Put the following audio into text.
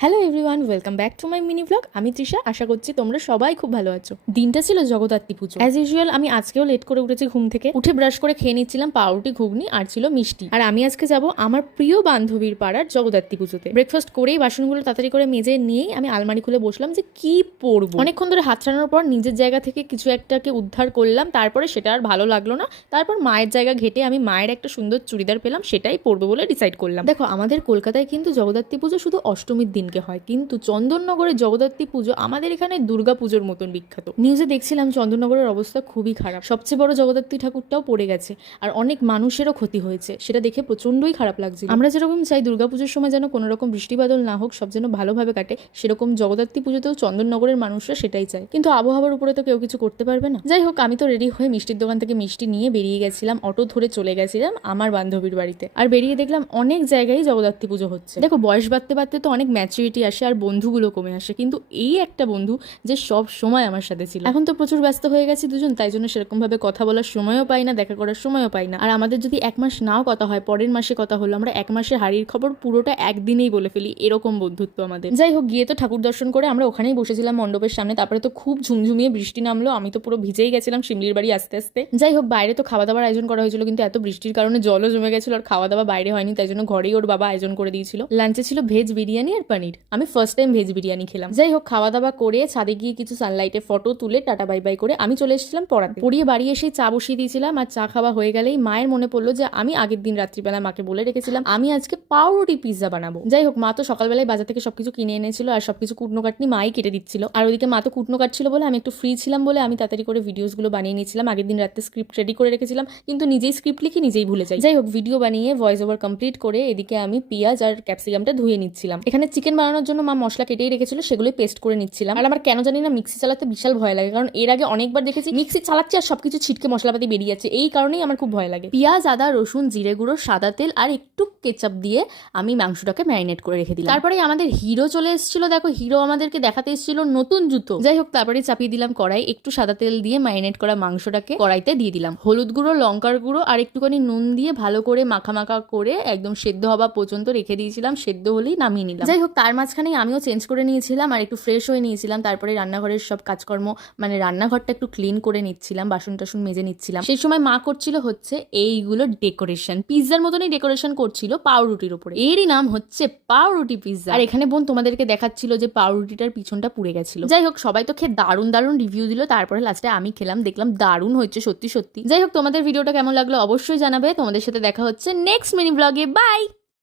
Hello everyone, welcome back to my mini blog. আমি তৃষা। আশা করছি তোমরা সবাই খুব ভালো আছো। দিনটা ছিল জগদ্ধাত্রী পুজো। অ্যাজ ইউজুয়াল আমি আজকেও লেট করে উঠেছি ঘুম থেকে। উঠে ব্রাশ করে খেয়ে নিচ্ছিলাম পাউরুটি, ঘুগনি আর ছিল মিষ্টি। আর আমি আজকে যাব আমার প্রিয় বান্ধবীর পাড়ার জগদ্ধাত্রী পুজোতে। ব্রেকফাস্ট করেই বাসনগুলো তাড়াতাড়ি করে মেজে নিয়েই আমি আলমারি খুলে বসলাম যে কি পরবো। অনেকক্ষণ ধরে হাত ছাড়ানোর পর নিজের জায়গা থেকে কিছু একটাকে উদ্ধার করলাম। তারপরে সেটা আর ভালো লাগলো না। তারপর মায়ের জায়গা ঘেটে আমি মায়ের একটা সুন্দর চুড়িদার পেলাম, সেটাই পরবো বলে ডিসাইড করলাম। দেখো, আমাদের কলকাতায় কিন্তু জগদ্ধাত্রী পুজো শুধু অষ্টমীর দিনকে হয়, কিন্তু চন্দননগরের জগদ্ধাত্রী পুজো আমাদের এখানে দুর্গা পুজোর মতন বিখ্যাত। নিউজে দেখছিলাম চন্দননগরের অবস্থা খুবই খারাপ। সবচেয়ে বড় জগদ্ধাত্রী ঠাকুরটাও পড়ে গেছে আর অনেক মানুষেরও ক্ষতি হয়েছে। সেটা দেখে প্রচন্ডই খারাপ লাগছে। আমরা যেরকম চাই দুর্গাপুজোর সময় যেন কোনো রকম বৃষ্টিবাদল না হোক, সব যেন ভালোভাবে কাটে, সেরকম জগদ্ধাত্রী পুজোতেও চন্দননগরের মানুষরা সেটাই চায়। কিন্তু আবহাওয়ার উপরে তো কেউ কিছু করতে পারবে না। যাই হোক, আমি তো রেডি হয়ে মিষ্টির দোকান থেকে মিষ্টি নিয়ে বেরিয়ে গেছিলাম। অটো ধরে চলে গেছিলাম আমার বান্ধবীর বাড়িতে। আর বেরিয়ে দেখলাম অনেক জায়গায় জগদ্ধাত্রী পুজো হচ্ছে। দেখো, বয়স বাড়তে বাড়তে তো অনেক ম্যাচুরিটি আসে আর বন্ধুগুলো কমে আসে, কিন্তু এই একটা বন্ধু যে সব সময় আমার সাথে ছিল। এখন তো প্রচুর ব্যস্ত হয়ে গেছি দুজন, তাই জন্য সেরকম ভাবে কথা বলার সময়ও পাই না, দেখা করার সময়ও পাই না। আর আমাদের যদি এক মাস নাও কথা হয়, পরের মাসে কথা হলো, আমরা এক মাসে হাড়ির খবর পুরোটা একদিনেই বলে ফেলি, এরকম বন্ধুত্ব আমাদের। যাই হোক, গিয়ে তো ঠাকুর দর্শন করে আমরা ওখানেই বসেছিলাম মণ্ডপের সামনে। তারপরে তো খুব ঝুমঝুমিয়ে বৃষ্টি নামলো, আমি তো পুরো ভিজেই গেছিলাম শিমলির বাড়ি আসতে আসতে। যাই হোক, বাইরে তো খাওয়া দাওয়ার আয়োজন করা হয়েছিল, কিন্তু এত বৃষ্টির কারণে জলও জমে গেছিল আর খাওয়া দাওয়া বাইরে হয়নি, তাই জন্য ঘরেই ওর বাবা আয়োজন করে দিয়েছিল। লাঞ্চে ছিল ভেজ বিরিয়ানি আর পনির। আমি ফার্স্ট টাইম ভেজ বিরিয়ানি খেলাম। যাই হোক, খাওয়া দাওয়া করে ছাদে গিয়ে কিছু সানলাইটে ফটো তুলে টাটা বাই বাই করে আমি চলে এসেছিলাম পড়াতে। পড়িয়ে বাড়ি এসে চা বসিয়ে দিয়েছিলাম। আর চা খাওয়া হয়ে গেলেই মায়ের মনে পড়লো যে আমি আগের দিন রাত্রিবেলা মাকে বলে রেখেছিলাম আমি আজকে পাউরুটি পিৎজা বানাবো। যাই হোক, মা তো সকালবেলায় বাজার থেকে সবকিছু কিনে এনেছিল আর সবকিছু কুটনো কাটনি মাই কেটে দিচ্ছিল। আর ওইদিকে মা তো কুটনো কাটছিল বলে আমি একটু ফ্রি ছিলাম বলে আমি তাড়াতাড়ি করে ভিডিওসগুলো বানিয়ে নিয়েছিলাম। আগের দিন রাতে স্ক্রিপ্ট রেডি করে রেখেছিলাম, কিন্তু নিজেই স্ক্রিপ্ট লিখে নিজেই ভুলে যাই। যাই হোক, ভিডিও বানিয়ে ভয়েস ওভার কমপ্লিট করে এদিকে আমি পেঁয়াজ আর ক্যাপসিকামটা ধুয়ে নিচ্ছিলাম। এখানে চিকেন বানানোর জন্য মা মশলা কেটেই রেখেছিল, সেগুলোই পেস্ট করে নিচ্ছিলাম। আর আমার কেন জানি না মিক্সি চালাতে বিশাল ভয় লাগে, কারণ এর আগে অনেকবার দেখেছি মিক্সি চালাচ্ছি আর সবকিছু ছিটকে মশলাপাতি বেরিয়ে যাচ্ছে। এই কারণেই আমার খুব ভয় লাগে। পেঁয়াজ, আদা, রসুন, জিরে গুঁড়ো, সাদা তেল আর একটু কেচাপ দিয়ে আমি মাংসটাকে ম্যারিনেট করে রেখে দিলাম। তারপরে আমাদের হিরো চলে এসেছিল। দেখো, হিরো আমাদেরকে দেখাতে এসেছিল নতুন জুতো। যাই হোক, তারপরে চাপিয়ে দিলাম কড়াই, একটু সাদা তেল দিয়ে ম্যারিনেট করা মাংসটাকে কড়াইতে দিয়ে দিলাম। হলুদ গুঁড়ো, লঙ্কার গুঁড়ো আর একটুখানি নুন দিয়ে ভালো করে মাখা করে একদম সেদ্ধ হওয়া পর্যন্ত রেখে দিয়েছিলাম। সেদ্ধ হলেই নামিয়ে নিলাম। যাই হোক, তার মাঝখানে আমিও চেঞ্জ করে নিয়েছিলাম আর একটু ফ্রেশ হয়ে নিয়েছিলাম। তারপরে রান্নাঘরের সব কাজকর্ম, মানে রান্নাঘরটা একটু ক্লিন করে নিচ্ছিলাম, বাসন টাসন মেজে নিচ্ছিলাম। সেই সময় মা করছিল হচ্ছে এইগুলো ডেকোরেশন, পিৎজার মতনই ডেকোরেশন করছিল পাউরুটির উপরে। এরই নাম হচ্ছে পাউরুটি পিৎজা। আর এখানে বোন তোমাদেরকে দেখাচ্ছিল যে পাউরুটিটার পিছনটা পুড়ে গেছিল। যাই হোক, সবাই তো খেয়ে দারুণ দারুণ রিভিউ দিল। তারপরে লাস্টে আমি খেলাম, দেখলাম দারুণ হচ্ছে সত্যি সত্যি। যাই হোক, তোমাদের ভিডিওটা কেমন লাগলো অবশ্যই জানাবে। তোমাদের সাথে দেখা হচ্ছে নেক্সট মিনি ব্লগে। বাই।